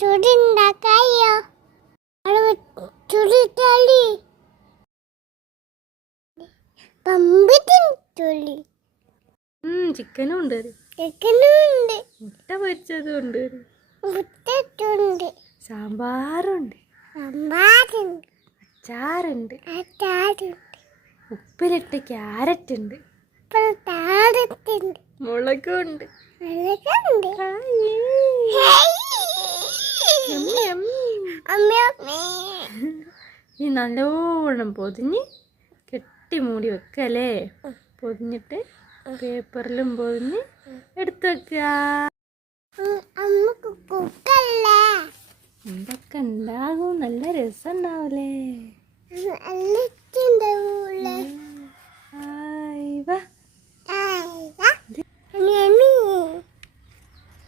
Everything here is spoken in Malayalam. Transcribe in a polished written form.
ചുരുണ്ടാക്കായോ ചുരുട്ടാളി പമ്പത്തിൻ ചുള്ളി ചിക്കനും ഉണ്ട്, ചിക്കനുണ്ട്, മുട്ട പൊരിച്ചതും ഉണ്ട്, മുട്ടുണ്ട്, സാമ്പാറുണ്ട്, അമ്മാരുണ്ട്, അച്ചാറുണ്ട്, അച്ചാറുണ്ട്, ഉപ്പിലിട്ട ക്യാരറ്റ് ഉണ്ട്, താരത്തുണ്ട്, മുളകുണ്ട്. അഴകുണ്ട്. ഈ നല്ലോണം പൊതിഞ്ഞ് കെട്ടി മൂടി വെക്കല്ലേ. പൊതിഞ്ഞിട്ട് പേപ്പറിലും പൊതിഞ്ഞ് എടുത്തു വെക്കുക. എന്തൊക്കെ ഉണ്ടാകും, നല്ല രസം ഉണ്ടാവൂലേ.